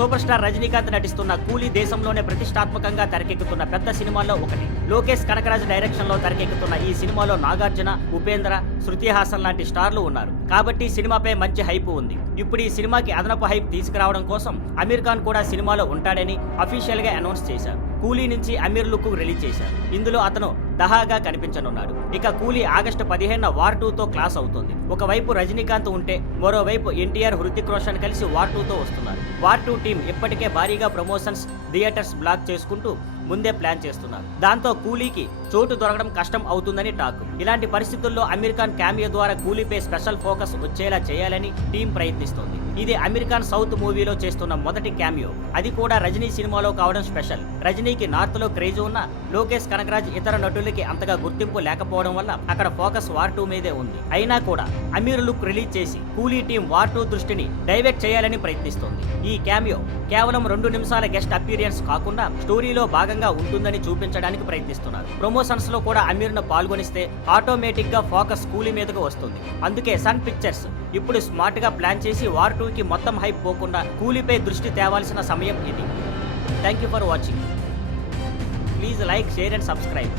Super star Rajinikanth నటిస్తున్న కూలీ దేశంలోనే ప్రతిష్టాత్మకంగా తెరకెక్కుతున్న పెద్ద సినిమాల్లో ఒకటి. లోకేష్ కనకరాజు డైరెక్షన్ లో తెరకెక్కుతున్న ఈ సినిమాలో నాగార్జున, ఉపేంద్ర, శృతి హాసన్ లాంటి స్టార్లు ఉన్నారు. కాబట్టి సినిమాపై మంచి హైప్ ఉంది. ఇప్పుడు ఈ సినిమాకి అదనపు హైప్ తీసుకురావడం కోసం అమీర్ ఖాన్ కూడా సినిమాలో ఉంటాడని అఫీషియల్ గా అనౌన్స్ చేశారు. కూలీ నుంచి అమీర్ లుక్ రిలీజ్ చేశారు. ఇందులో అతను దహాగా కనిపించనున్నాడు. ఇక కూలీ ఆగస్టు 15న వార్ 2తో క్లాస్ అవుతుంది. ఒకవైపు రజనీకాంత్ ఉంటే మరోవైపు ఎన్టీఆర్, హృతిక్ రోషన్ కలిసి వార్ 2తో వస్తున్నారు. వార్ 2 టీం ఇప్పటికే భారీగా ప్రమోషన్స్, థియేటర్స్ బ్లాక్ చేసుకుంటూ ముందే ప్లాన్ చేస్తున్నారు. దాంతో కూలీకి చోటు దొరకడం కష్టం అవుతుందని టాక్. ఇలాంటి పరిస్థితుల్లో అమీర్ ఖాన్ క్యామియో ద్వారా కూలీపై స్పెషల్ ఫోకస్ వచ్చేలా చేయాలని టీం ప్రయత్నిస్తోంది. ఇది అమీర్ ఖాన్ సౌత్ మూవీలో చేస్తున్న మొదటి క్యామియో. అది కూడా రజనీ సినిమాలో కావడం స్పెషల్. రజనీకి నార్త్ లో క్రేజ్ ఉన్న లోకేష్ కనకరాజ్ ఇతర నటులకి అంతగా గుర్తింపు లేకపోవడం వల్ల అక్కడ ఫోకస్ వార్ 2 మీదే ఉంది. అయినా కూడా అమీర్ లుక్ రిలీజ్ చేసి కూలీ టీం వార్ 2 దృష్టిని డైవర్ట్ చేయాలని ప్రయత్నిస్తోంది. ఈ క్యామియో కేవలం 2 నిమిషాల గెస్ట్ అపీరియన్స్ కాకుండా స్టోరీలో భాగంగా ఉంటుందని చూపించడానికి ప్రయత్నిస్తున్నారు. ప్రమోషన్స్ లో కూడా అమీర్ ను పాల్గొనిస్తే ఆటోమేటిక్ గా ఫోకస్ కూలీ మీదకు వస్తుంది. అందుకే సన్ పిక్చర్స్ ఇప్పుడు స్మార్ట్ గా ప్లాన్ చేసి వార్ 2కి మొత్తం హైప్ పోకుండా కూలీపై దృష్టి తేవాల్సిన సమయం ఇది. Thank you for watching. Please like, share and subscribe.